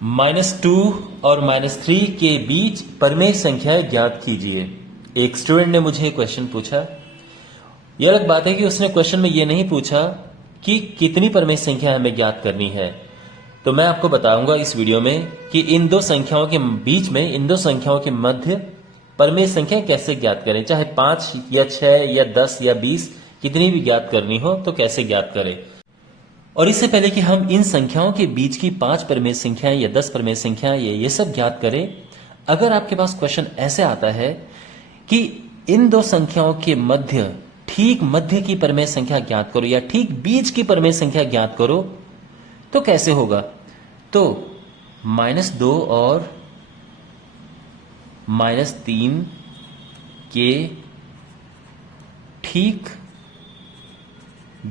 -2 और -3 के बीच परमेय संख्याएं ज्ञात कीजिए। एक स्टूडेंट ने मुझे क्वेश्चन पूछा। यह अलग बात है कि उसने क्वेश्चन में यह नहीं पूछा कि कितनी परमेय संख्या हमें ज्ञात करनी है। तो मैं आपको बताऊंगा इस वीडियो में कि इन दो संख्याओं के बीच में, इन दो संख्याओं के मध्य परमेय संख्या कैसे ज्ञात करें। चाहे 5 या 6 या 10 या 20 कितनी भी ज्ञात करनी हो तो कैसे ज्ञात करें। और इससे पहले कि हम इन संख्याओं के बीच की 5 परमेय संख्याएं या 10 परमेय संख्याएं ये सब ज्ञात करें, अगर आपके पास क्वेश्चन ऐसे आता है कि इन दो संख्याओं के मध्य, ठीक मध्य की परमेय संख्या ज्ञात करो या ठीक बीच की परमेय संख्या ज्ञात करो, तो कैसे होगा। तो -2 और -3 के ठीक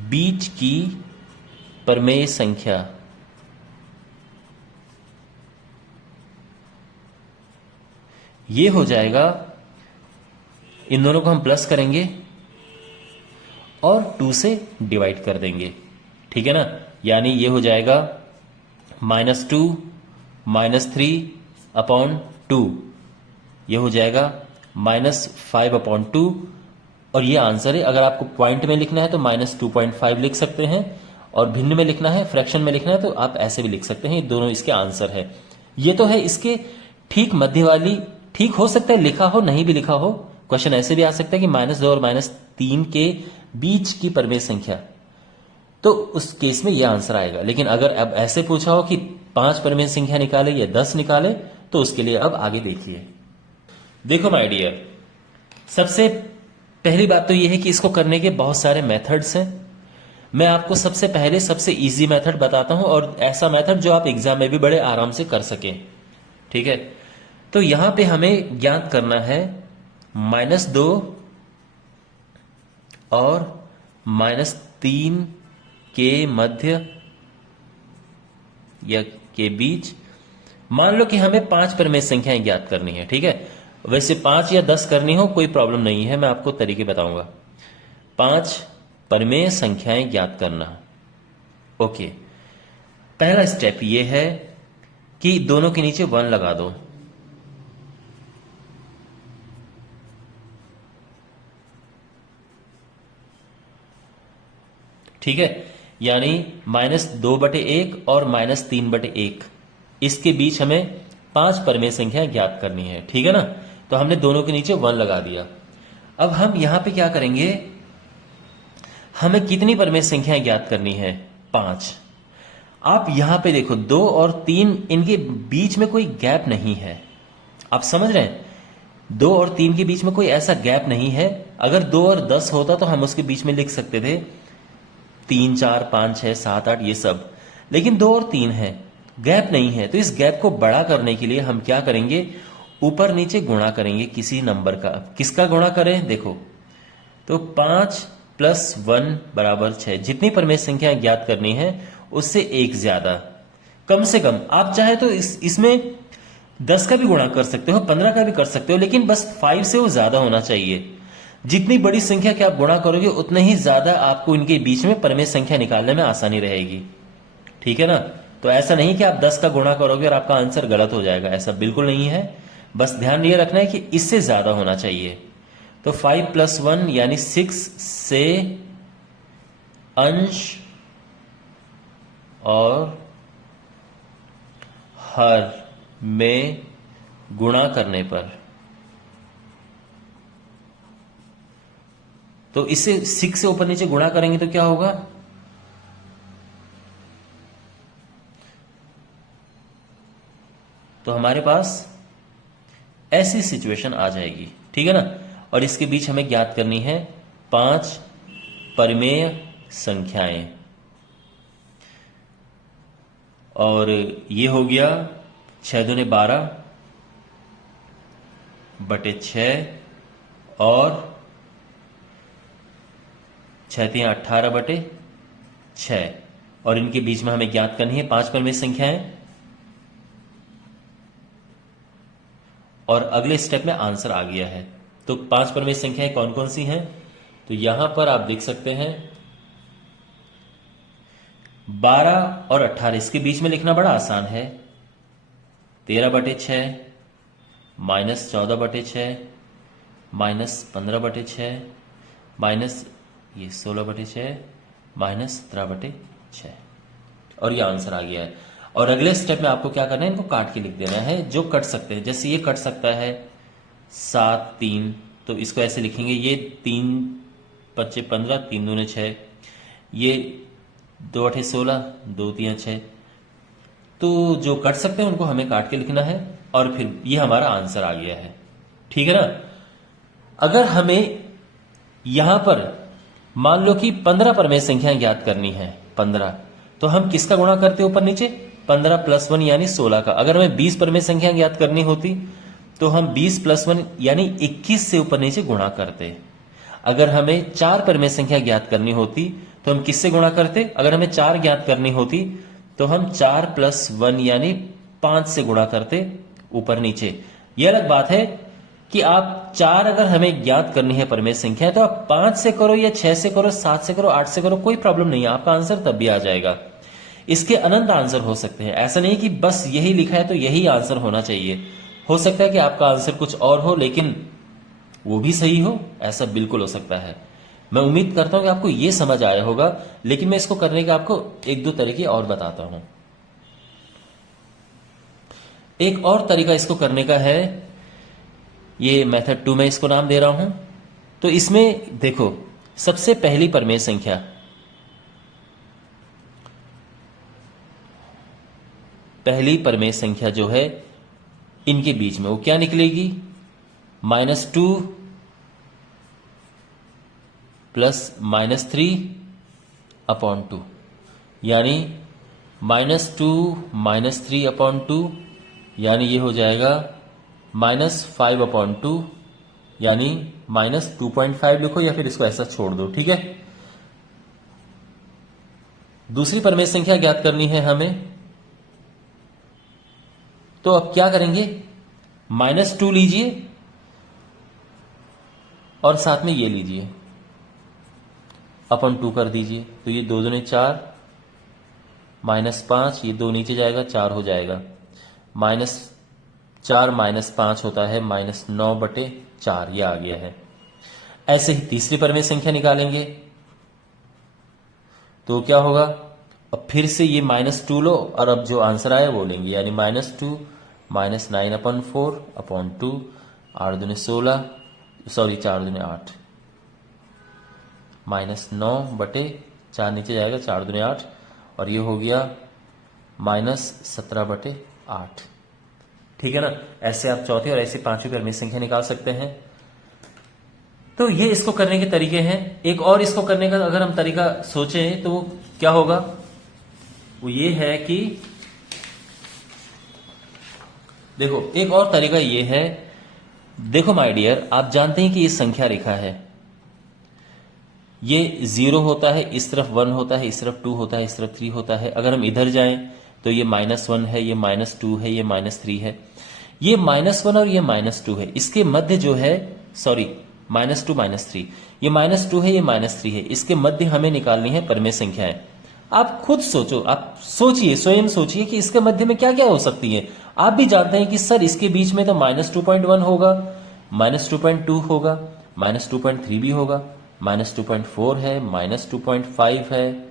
बीच की परमेय संख्या, ये हो जाएगा, इन दोनों को हम प्लस करेंगे और 2 से डिवाइड कर देंगे। ठीक है ना। यानी ये हो जाएगा -2 -3/2, ये हो जाएगा -5/2। और ये आंसर है। अगर आपको पॉइंट में लिखना है तो -2.5 लिख सकते हैं, और भिन्न में लिखना है, फ्रैक्शन में लिखना है तो आप ऐसे भी लिख सकते हैं। ये दोनों इसके आंसर है। ये तो है इसके ठीक मध्य वाली। ठीक हो सकता है लिखा हो, नहीं भी लिखा हो। क्वेश्चन ऐसे भी आ सकता है कि -2 और -3 के बीच की परमेय संख्या, तो उस केस में यह आंसर आएगा। लेकिन अगर अब ऐसे पूछा हो कि 5 परमेय संख्या निकाले या 10 निकाले, तो उसके लिए अब आगे देखिए। देखो माय डियर, सबसे पहली बात तो यह है कि इसको करने के बहुत सारे मेथड्स हैं। मैं आपको सबसे पहले सबसे इजी मेथड बताता हूं, और ऐसा मेथड जो आप एग्जाम में भी बड़े आराम से कर सकें। ठीक है। तो यहां पे हमें ज्ञात करना है -2 और -3 के मध्य या के बीच। मान लो कि हमें 5 परमेय संख्याएं ज्ञात करनी है। ठीक है। वैसे 5 या 10 करनी हो कोई प्रॉब्लम नहीं है, मैं आपको तरीके बताऊंगा। 5 परमेय संख्याएं ज्ञात करना। ओके। पहला स्टेप ये है कि दोनों के नीचे 1 लगा दो। ठीक है। यानी -2/1 और -3/1, इसके बीच हमें 5 परमेय संख्याएं ज्ञात करनी है। ठीक है ना। तो हमने दोनों के नीचे 1 लगा दिया। अब हम यहां पे क्या करेंगे, हमें कितनी परमेय संख्याएं ज्ञात करनी है, 5। आप यहां पे देखो 2 और 3, इनके बीच में कोई गैप नहीं है। आप समझ रहे हैं, 2 और 3 के बीच में कोई ऐसा गैप नहीं है। अगर 2 और 10 होता तो हम उसके बीच में लिख सकते थे 3 4 5 6 7 8 ये सब। लेकिन 2 और 3 है, गैप नहीं है। तो इस गैप को बड़ा करने के लिए हम क्या करेंगे, ऊपर नीचे गुणा करेंगे किसी नंबर का। किसका गुणा करें, देखो तो 5 + 1 = 6। जितनी परमेय संख्या ज्ञात करनी है उससे एक ज्यादा, कम से कम। आप चाहे तो इसमें 10 का भी गुणा कर सकते हो, 15 का भी कर सकते हो, लेकिन बस 5 से वो ज्यादा होना चाहिए। जितनी बड़ी संख्या के आप गुणा करोगे उतने ही ज्यादा आपको इनके बीच में परमेय संख्या निकालने में आसानी रहेगी। ठीक है ना। तो ऐसा नहीं कि आप 10 का गुणा करोगे और आपका आंसर गलत हो जाएगा, ऐसा बिल्कुल नहीं है। बस ध्यान ये रखना है कि इससे ज्यादा होना चाहिए। तो 5 + 1 यानी 6 से अंश और हर में गुणा करने पर, तो इसे 6 से ऊपर नीचे गुणा करेंगे तो क्या होगा, तो हमारे पास ऐसी सिचुएशन आ जाएगी। ठीक है ना। और इसके बीच हमें ज्ञात करनी है 5 परमेय संख्याएं। और ये हो गया 6 दूने 12/6 और 6 × 18/6। और इनके बीच में हमें ज्ञात करनी है 5 परमेय संख्याएं। और अगले स्टेप में आंसर आ गया है। तो 5 परमेय संख्याएं कौन कौन सी हैं, तो यहां पर आप देख सकते हैं 12 और 18, इसके बीच में लिखना बड़ा आसान है। 13/6 माइनस 14/6 माइनस 15/6 माइनस ये 16/6 माइनस 17/6 और ये आंसर आ गया है। और अगले स्टेप में आपको क्या करना है, इनको काट के लिख देना है जो कट सकते हैं। जैसे ये कट सकता है 7 3, तो इसको ऐसे लिखेंगे, ये 3×5 = 15, 3 दूने 6, ये 2/16, 2 3 6। तो जो कट सकते हैं उनको हमें काट के लिखना है और फिर ये हमारा आंसर आ गया है। ठीक है ना। अगर हमें यहां पर मान लो कि 15 परमेय संख्याएं ज्ञात करनी है, 15, तो हम किसका गुणा करते ऊपर नीचे, 15 + 1 यानी 16 का। अगर हमें 20 परमेय संख्या ज्ञात करनी होती तो हम 20 + 1 यानी 21 से ऊपर नीचे गुणा करते। अगर हमें 4 परमेय संख्या ज्ञात करनी होती तो हम किससे गुणा करते, अगर हमें 4 ज्ञात करनी होती तो हम 4 + 1 यानी 5 से गुणा करते ऊपर नीचे। यह अलग बात है कि आप 4 अगर हमें ज्ञात करनी है परमेय संख्या तो आप 5 से करो या 6 से करो, 7 से करो, 8 से करो, कोई प्रॉब्लम नहीं है, आपका आंसर तब भी आ जाएगा। इसके अनंत आंसर हो सकते हैं, ऐसा नहीं कि बस यही लिखा है तो यही आंसर होना चाहिए। हो सकता है कि आपका आंसर कुछ और हो लेकिन वो भी सही हो, ऐसा बिल्कुल हो सकता है। मैं उम्मीद करता हूं कि आपको ये समझ आया होगा, लेकिन मैं इसको करने का आपको 1-2 तरीके और बताता हूं। एक और तरीका इसको करने का है, ये मेथड 2 में इसको नाम दे रहा हूं। तो इसमें देखो, सबसे पहली परमेय संख्या, पहली परमेय संख्या जो है इनके बीच में वो क्या निकलेगी, -2 + -3/2 यानी -2 - 3/2 यानी ये हो जाएगा -5/2 यानी -2.5 लिखो या फिर इसको ऐसा छोड़ दो। ठीक है। दूसरी परमेय संख्या ज्ञात करनी है हमें, तो अब क्या करेंगे, -2 लीजिए और साथ में ये लीजिए, /2 कर दीजिए। तो ये 2 दूने 4, -5, ये 2 नीचे जाएगा, 4 हो जाएगा, -4 - 5 होता है -9/4, ये आ गया है। ऐसे ही तीसरी परमेय संख्या निकालेंगे तो क्या होगा, अब फिर से ये -2 लो और अब जो आंसर आया वो लेंगे, यानी -2 - 9/4/2, 8 दूने 16, सॉरी 4 दूने 8, -9/4 नीचे जाएगा, 4 दूने 8 और ये हो गया -17/8। ठीक है ना। ऐसे आप चौथी और ऐसे पांचवी परमेय संख्या निकाल सकते हैं। तो ये इसको करने के तरीके हैं। एक और इसको करने का अगर हम तरीका सोचें तो वो क्या होगा, वो ये है कि देखो, एक और तरीका ये है, देखो माय डियर, आप जानते हैं कि ये संख्या रेखा है, ये 0 होता है, इस तरफ 1 होता है, इस तरफ 2 होता है, इस तरफ 3 होता है। अगर हम इधर जाएं तो ये -1 है, ये -2 है, ये -3 है, ये -1 और ये -2 है। इसके मध्य जो है, सॉरी -2 -3, ये -2 है, ये -3 है, इसके मध्य हमें निकालनी है परमेय संख्याएं। आप खुद सोचो, आप सोचिए, स्वयं सोचिए कि इसके मध्य में क्या क्या हो सकती है। आप भी जानते हैं कि सर इसके बीच में तो -2.1 होगा, -2.2 होगा, -2.3 भी होगा, -2.4 है, -2.5 है,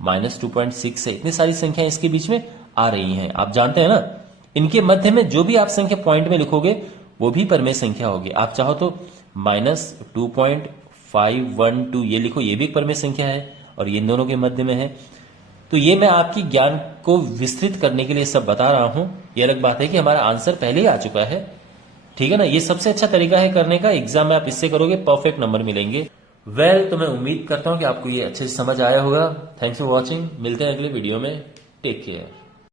-2.6 है, इतनी सारी संख्याएं इसके बीच में आ रही हैं। आप जानते हैं ना, इनके मध्य में जो भी आप संख्या पॉइंट में लिखोगे वो भी परमेय संख्या होगी। आप चाहो तो -2.512 ये लिखो, ये भी एक परमेय संख्या है और ये इन दोनों के मध्य में है। तो ये मैं आपकी ज्ञान को विस्तृत करने के लिए सब बता रहा हूं। ये अलग बात है कि हमारा आंसर पहले ही आ चुका है। ठीक है ना। ये सबसे अच्छा तरीका है करने का। एग्जाम में आप इससे करोगे, परफेक्ट नंबर मिलेंगे। तो मैं उम्मीद करता हूं कि आपको ये अच्छे से समझ आया होगा। Thanks for watching. मिलते हैं अगले वीडियो में। Take care.